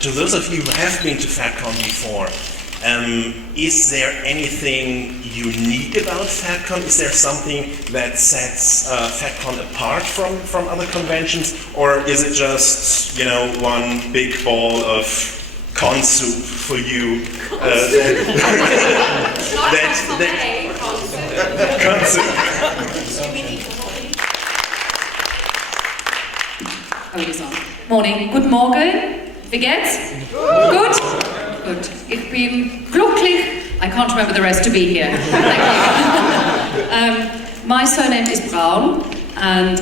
to those of you who have been to FedCon before, is there anything unique about FedCon? Is there something that sets FedCon apart from other conventions, or is it just, you know, one big ball of con soup for you? Con soup. Oh, it is on. Morning. Guten Morgen. Wie geht's? Good? Good. Ich bin glücklich. I can't remember the rest to be here. Thank you. My surname is Braun, and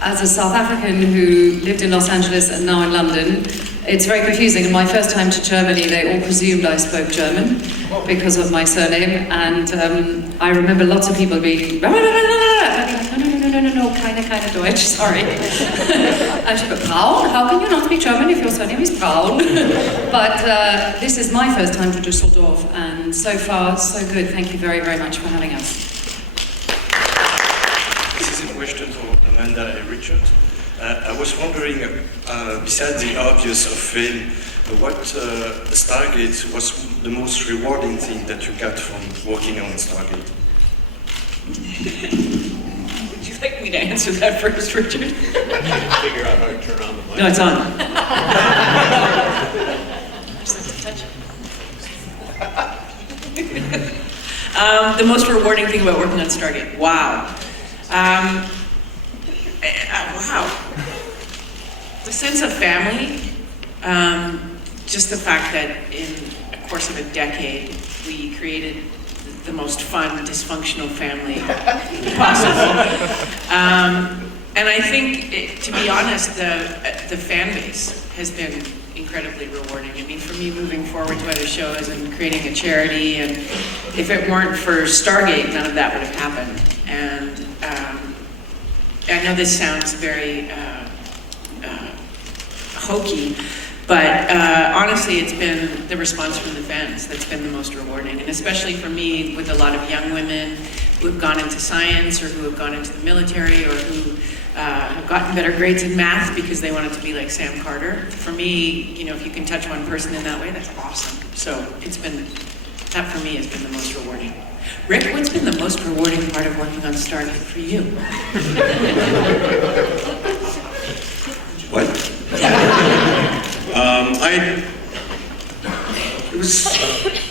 as a South African who lived in Los Angeles and now in London, it's very confusing. In my first time to Germany, they all presumed I spoke German because of my surname, and I remember lots of people being, no, keine Deutsch, sorry. And she goes, Braun? How can you not speak German if your surname is Braun? But this is my first time to Düsseldorf, and so far, so good. Thank you very, very much for having us. This is a question for Amanda and Richard. I was wondering, besides the obvious of fame, what Stargate was the most rewarding thing that you got from working on Stargate? Would you like me to answer that first, Richard? Figure out how to turn on the mic. No, it's on. The most rewarding thing about working on Stargate. Wow. Wow. The sense of family, just the fact that in the course of a decade, we created the most fun, dysfunctional family possible. And I think, to be honest, the fan base has been incredibly rewarding. I mean, for me, moving forward to other shows and creating a charity, and if it weren't for Stargate, none of that would have happened. And I know this sounds very hokey, but honestly, it's been the response from the fans that's been the most rewarding, and especially for me, with a lot of young women who have gone into science or who have gone into the military or who have gotten better grades in math because they wanted to be like Sam Carter. For me, you know, if you can touch one person in that way, that's awesome. So that for me has been the most rewarding. Rick, what's been the most rewarding part of working on Stargate for you? What?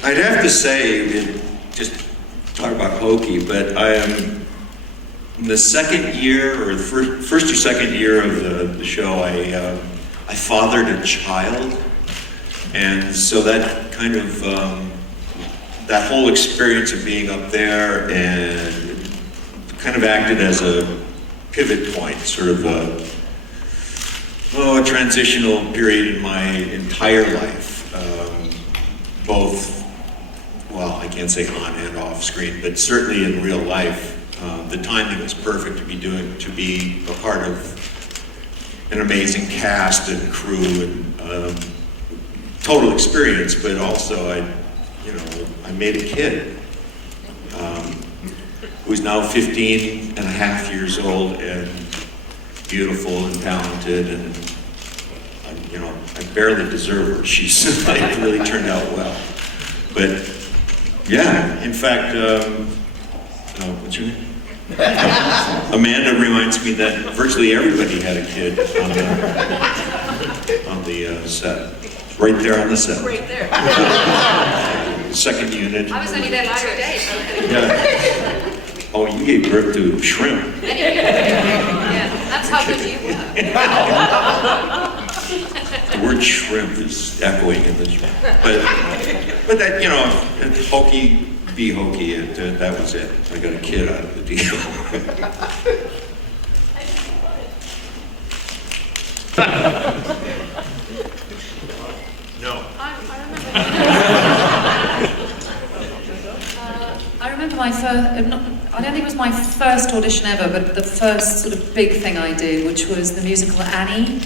I'd have to say, just talk about hokey, but I am in the second year, or the first or second year of the show, I fathered a child, and so that kind of, that whole experience of being up there and kind of acted as a pivot point, sort of a transitional period in my entire life. Both, well, I can't say on and off screen, but certainly in real life, the timing was perfect to be a part of an amazing cast and crew and total experience, but also I made a kid who's now 15 and a half years old and beautiful and talented, and I barely deserve her. She's it really turned out well. But yeah, in fact, what's your name? Amanda reminds me that virtually everybody had a kid on the set. Right there on the set. Right there. Second unit. I was only there 2 days. Yeah. Oh, you gave birth to shrimp. Yeah, that's how good you were. The word shrimp is echoing in this room. But that, hokey be hokey, that was it. I got a kid out of the deal. No. I remember my first, I don't think it was my first audition ever, but the first sort of big thing I did, which was the musical Annie,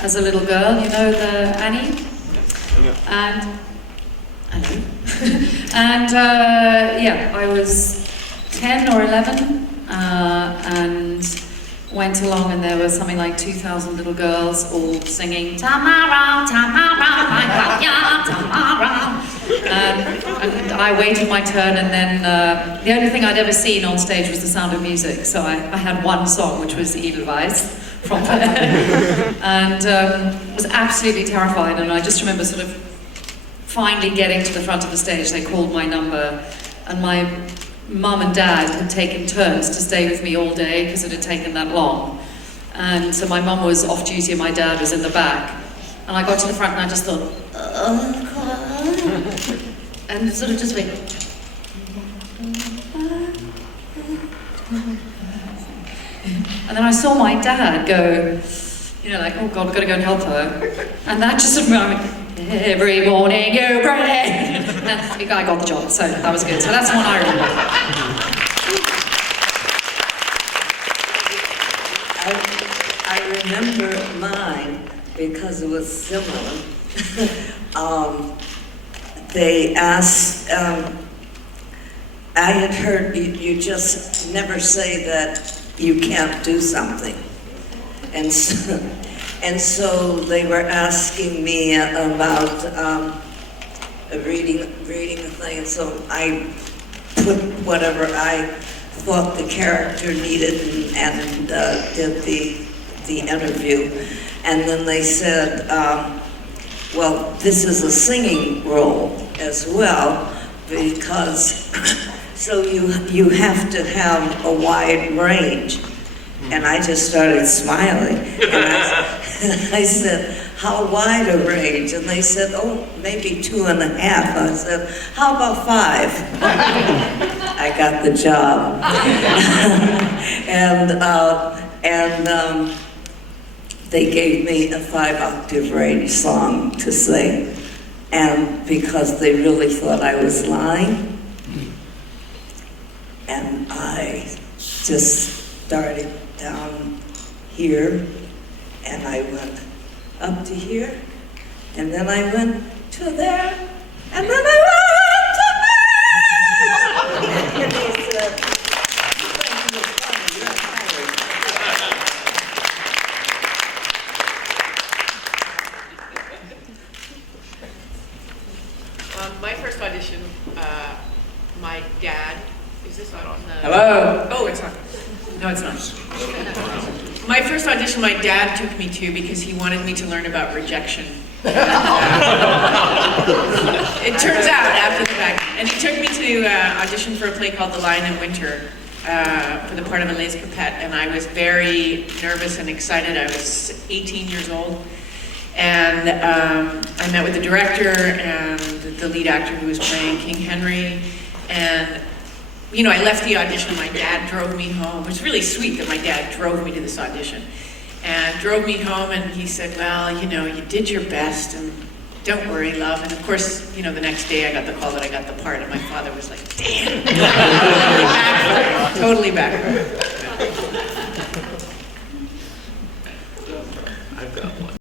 as a little girl, you know the Annie? And, hello. And yeah, I was 10 or 11, and went along, and there were something like 2,000 little girls all singing, "Tomorrow, tomorrow." I waited my turn, and then the only thing I'd ever seen on stage was The Sound of Music. So I had one song, which was Edelweiss from there, and was absolutely terrified. And I just remember sort of finally getting to the front of the stage. They called my number, and my mum and dad had taken turns to stay with me all day because it had taken that long. And so my mum was off duty and my dad was in the back. And I got to the front and I just thought, oh God. And sort of just went. And then I saw my dad go, you know, like, oh God, we've got to go and help her. And that just sort of went, every morning you pray. And I got the job, so that was good. So that's one I remember. I remember mine because it was similar. They asked, I had heard you just never say that you can't do something. And so they were asking me about reading a thing, and so I put whatever I thought the character needed and did the interview. And then they said, well, this is a singing role as well, because so you have to have a wide range. And I just started smiling. And I said, how wide a range? And they said, oh, maybe 2.5. I said, how about 5? I got the job. and they gave me a 5-octave range song to sing. And because they really thought I was lying, and I just started down here, and I went up to here, and then I went to there, and then I went to there! And he said, my first audition, my dad, is this on the... Hello? Oh, it's on. No, it's not. My first audition, my dad took me to because he wanted me to learn about rejection. It turns out after the fact. And he took me to audition for a play called The Lion in Winter for the part of Elise Capet, and I was very nervous and excited. I was 18 years old. And I met with the director and the lead actor who was playing King Henry. And, you know, I left the audition. My dad drove me home. It was really sweet that my dad drove me to this audition. And drove me home, and he said, well, you know, you did your best, and don't worry, love. And of course, you know, the next day I got the call that I got the part, and my father was like, damn. Totally backfired.